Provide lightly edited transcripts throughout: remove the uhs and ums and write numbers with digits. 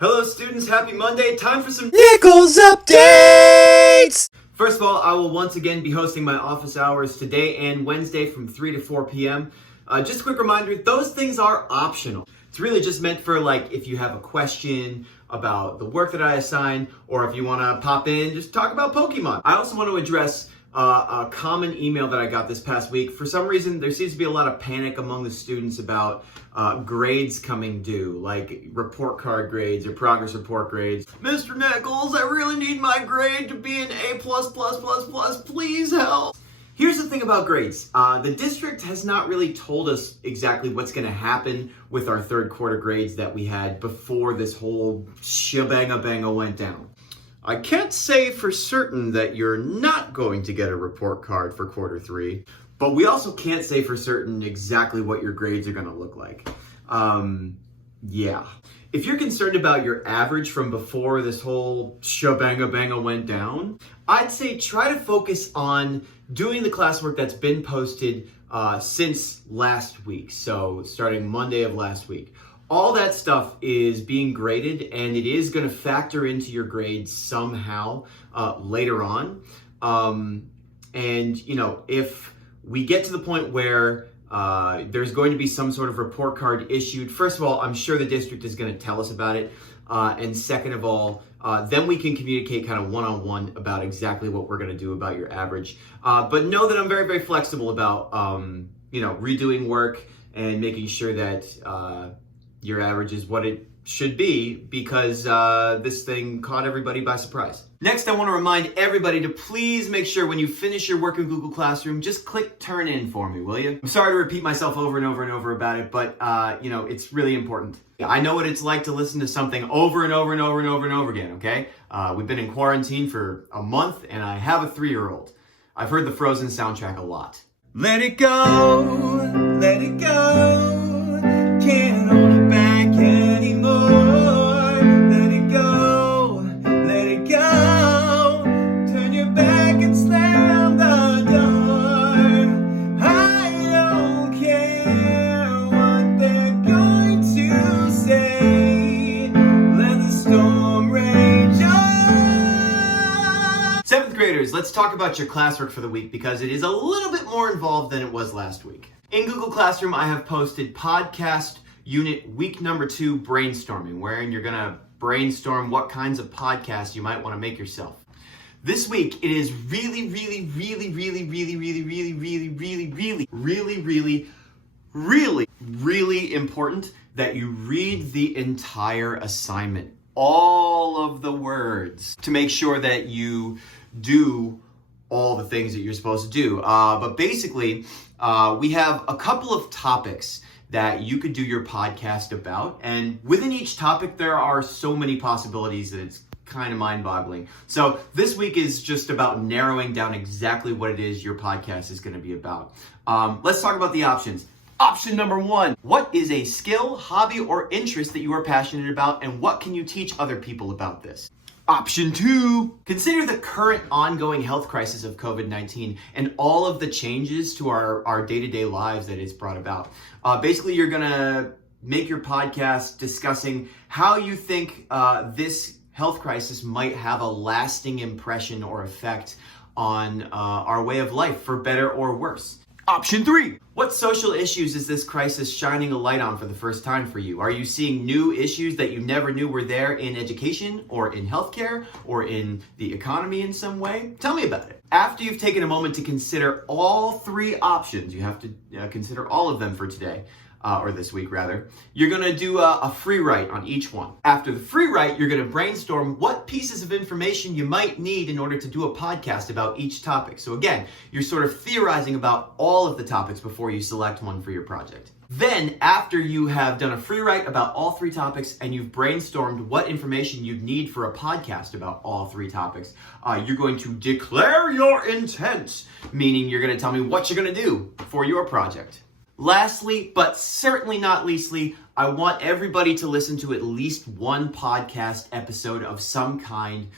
Hello students, happy Monday. Time for some Nichols updates! First of all, I will once again be hosting my office hours today and Wednesday from 3 to 4 p.m. Just a quick reminder, those things are optional. It's really just meant for if you have a question about the work that I assign, or if you want to pop in, just talk about Pokemon. I also want to address a common email that I got this past week. For some reason, there seems to be a lot of panic among the students about grades coming due, like report card grades or progress report grades. Mr. Nichols, I really need my grade to be an A++++. Please help. Here's the thing about grades. The district has not really told us exactly what's going to happen with our third quarter grades that we had before this whole shebang-a-bang-a went down. I can't say for certain that you're not going to get a report card for quarter 3, but we also can't say for certain exactly what your grades are going to look like. Yeah. If you're concerned about your average from before this whole shebang-a-bang-a went down, I'd say try to focus on doing the classwork that's been posted since last week, so starting Monday of last week. All that stuff is being graded, and it is going to factor into your grades somehow later on. And, if we get to the point where there's going to be some sort of report card issued, first of all, I'm sure the district is going to tell us about it. And second of all, then we can communicate kind of one-on-one about exactly what we're going to do about your average. But know that I'm very, very flexible about, redoing work and making sure that your average is what it should be, because this thing caught everybody by surprise. Next, I want to remind everybody to please make sure when you finish your work in Google Classroom, just click Turn In for me, will you? I'm sorry to repeat myself over and over and over about it, but it's really important. I know what it's like to listen to something over and over and over and over and over again, okay? We've been in quarantine for a month, and I have a 3-year-old. I've heard the Frozen soundtrack a lot. Let it go, let it go, can't hold it back anymore. Let it go, let it go, turn your back and slam the door. I don't care what they're going to say, let the storm rage on. 7th graders, let's talk about your classwork for the week, because it is a little bit more involved than it was last week. In Google Classroom, I have posted podcast unit week number 2 brainstorming, wherein you're gonna brainstorm what kinds of podcasts you might want to make yourself. This week, it is really important that you read the entire assignment, all of the words, to make sure that you do all the things that you're supposed to do. But basically, we have a couple of topics that you could do your podcast about. And within each topic, there are so many possibilities that it's kind of mind-boggling. So this week is just about narrowing down exactly what it is your podcast is going to be about. Let's talk about the options. Option number 1, what is a skill, hobby, or interest that you are passionate about, and what can you teach other people about this? Option 2, consider the current ongoing health crisis of COVID-19 and all of the changes to our day-to-day lives that it's brought about. Basically, you're gonna make your podcast discussing how you think this health crisis might have a lasting impression or effect on our way of life, for better or worse. Option 3, what social issues is this crisis shining a light on for the first time for you? Are you seeing new issues that you never knew were there in education or in healthcare or in the economy in some way? Tell me about it. After you've taken a moment to consider all 3 options, you have to consider all of them for today, or this week rather, you're gonna do a free write on each one. After the free write, you're gonna brainstorm what pieces of information you might need in order to do a podcast about each topic. So again, you're sort of theorizing about all of the topics before you select one for your project. Then, after you have done a free write about all 3 topics and you've brainstormed what information you'd need for a podcast about all 3 topics, you're going to declare your intent, meaning you're gonna tell me what you're gonna do for your project. Lastly, but certainly not leastly, I want everybody to listen to at least one podcast episode of some kind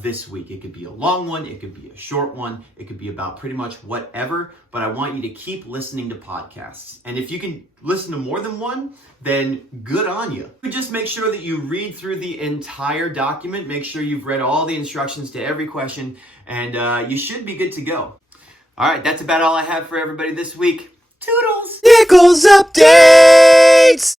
this week. It could be a long one, it could be a short one, it could be about pretty much whatever, but I want you to keep listening to podcasts. And if you can listen to more than one, then good on you. Just make sure that you read through the entire document, make sure you've read all the instructions to every question, and you should be good to go. All right, that's about all I have for everybody this week. Toodles! Nichols updates!